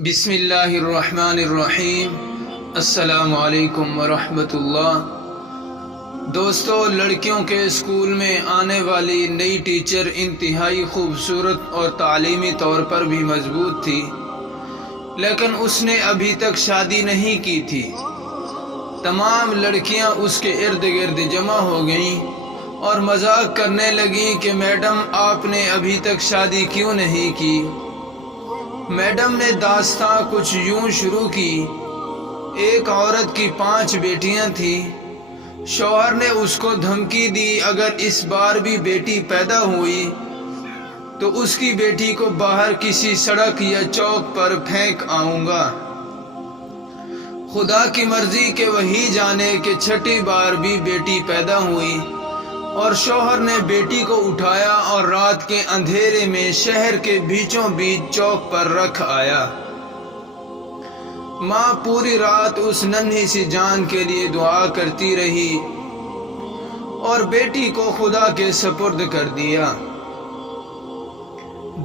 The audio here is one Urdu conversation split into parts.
بسم اللہ الرحمن الرحیم۔ السلام علیکم ورحمۃ اللہ۔ دوستو، لڑکیوں کے اسکول میں آنے والی نئی ٹیچر انتہائی خوبصورت اور تعلیمی طور پر بھی مضبوط تھی، لیکن اس نے ابھی تک شادی نہیں کی تھی۔ تمام لڑکیاں اس کے ارد گرد جمع ہو گئیں اور مذاق کرنے لگیں کہ میڈم، آپ نے ابھی تک شادی کیوں نہیں کی؟ میڈم نے داستاں کچھ یوں شروع کی۔ ایک عورت کی 5 بیٹیاں تھیں۔ شوہر نے اس کو دھمکی دی، اگر اس بار بھی بیٹی پیدا ہوئی تو اس کی بیٹی کو باہر کسی سڑک یا چوک پر پھینک آؤں گا۔ خدا کی مرضی کہ وہی جانے کہ 6ٹھی بار بھی بیٹی پیدا ہوئی اور شوہر نے بیٹی کو اٹھایا اور رات کے اندھیرے میں شہر کے بیچوں بیچ چوک پر رکھ آیا۔ ماں پوری رات اس ننھی سی جان کے لیے دعا کرتی رہی اور بیٹی کو خدا کے سپرد کر دیا۔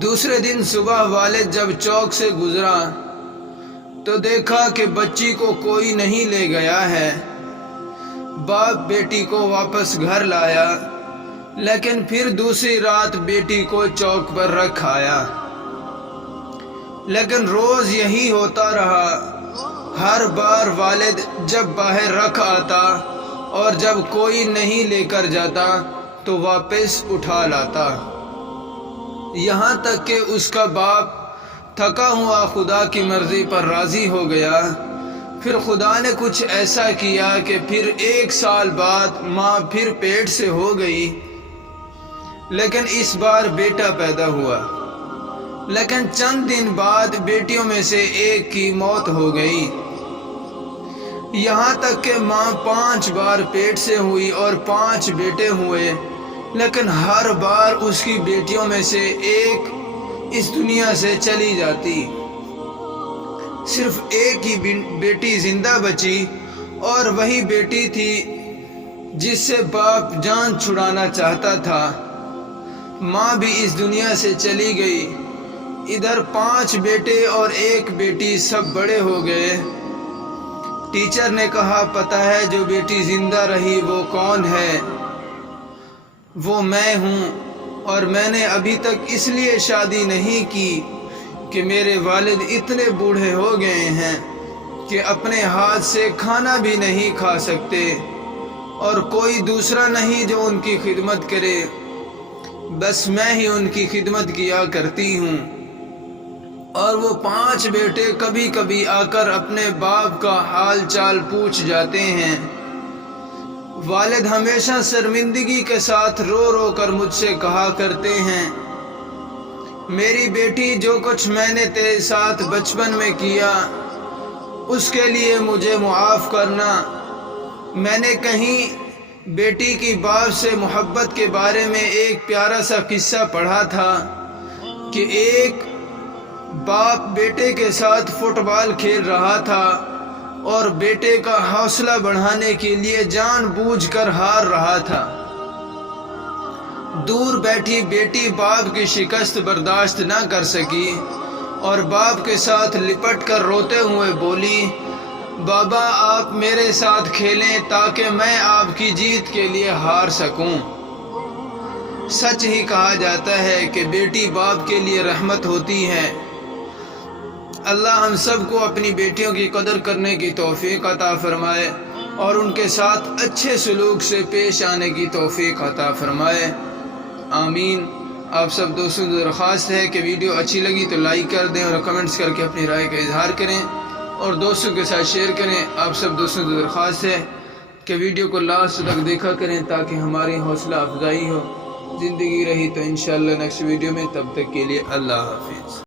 دوسرے دن صبح والد جب چوک سے گزرا تو دیکھا کہ بچی کو کوئی نہیں لے گیا ہے۔ باپ بیٹی کو واپس گھر لایا، لیکن پھر دوسری رات بیٹی کو چوک پر رکھ آیا۔ لیکن روز یہی ہوتا رہا۔ ہر بار والد جب باہر رکھ آتا اور جب کوئی نہیں لے کر جاتا تو واپس اٹھا لاتا، یہاں تک کہ اس کا باپ تھکا ہوا خدا کی مرضی پر راضی ہو گیا۔ پھر خدا نے کچھ ایسا کیا کہ پھر 1 سال بعد ماں پھر پیٹ سے ہو گئی، لیکن اس بار بیٹا پیدا ہوا۔ لیکن چند دن بعد بیٹیوں میں سے ایک کی موت ہو گئی، یہاں تک کہ ماں 5 بار پیٹ سے ہوئی اور 5 بیٹے ہوئے، لیکن ہر بار اس کی بیٹیوں میں سے ایک اس دنیا سے چلی جاتی۔ صرف ایک ہی بیٹی زندہ بچی اور وہی بیٹی تھی جس سے باپ جان چھڑانا چاہتا تھا۔ ماں بھی اس دنیا سے چلی گئی۔ ادھر 5 بیٹے اور 1 بیٹی، سب بڑے ہو گئے۔ ٹیچر نے کہا، پتہ ہے جو بیٹی زندہ رہی وہ کون ہے؟ وہ میں ہوں، اور میں نے ابھی تک اس لیے شادی نہیں کی کہ میرے والد اتنے بوڑھے ہو گئے ہیں کہ اپنے ہاتھ سے کھانا بھی نہیں کھا سکتے، اور کوئی دوسرا نہیں جو ان کی خدمت کرے، بس میں ہی ان کی خدمت کیا کرتی ہوں۔ اور وہ 5 بیٹے کبھی کبھی آ کر اپنے باپ کا حال چال پوچھ جاتے ہیں۔ والد ہمیشہ شرمندگی کے ساتھ رو رو کر مجھ سے کہا کرتے ہیں، میری بیٹی، جو کچھ میں نے تیرے ساتھ بچپن میں کیا اس کے لیے مجھے معاف کرنا۔ میں نے کہیں بیٹی کی باپ سے محبت کے بارے میں ایک پیارا سا قصہ پڑھا تھا کہ ایک باپ بیٹے کے ساتھ فٹ بال کھیل رہا تھا اور بیٹے کا حوصلہ بڑھانے کے لیے جان بوجھ کر ہار رہا تھا۔ دور بیٹھی بیٹی باپ کی شکست برداشت نہ کر سکی اور باپ کے ساتھ لپٹ کر روتے ہوئے بولی، بابا، آپ میرے ساتھ کھیلیں تاکہ میں آپ کی جیت کے لیے ہار سکوں۔ سچ ہی کہا جاتا ہے کہ بیٹی باپ کے لیے رحمت ہوتی ہے۔ اللہ ہم سب کو اپنی بیٹیوں کی قدر کرنے کی توفیق عطا فرمائے اور ان کے ساتھ اچھے سلوک سے پیش آنے کی توفیق عطا فرمائے، آمین۔ آپ سب دوستوں سے درخواست ہے کہ ویڈیو اچھی لگی تو لائک کر دیں اور کمنٹس کر کے اپنی رائے کا اظہار کریں اور دوستوں کے ساتھ شیئر کریں۔ آپ سب دوستوں سے درخواست ہے کہ ویڈیو کو لاسٹ تک دیکھا کریں تاکہ ہماری حوصلہ افزائی ہو۔ زندگی رہی تو انشاءاللہ نیکسٹ ویڈیو میں، تب تک کے لیے اللہ حافظ۔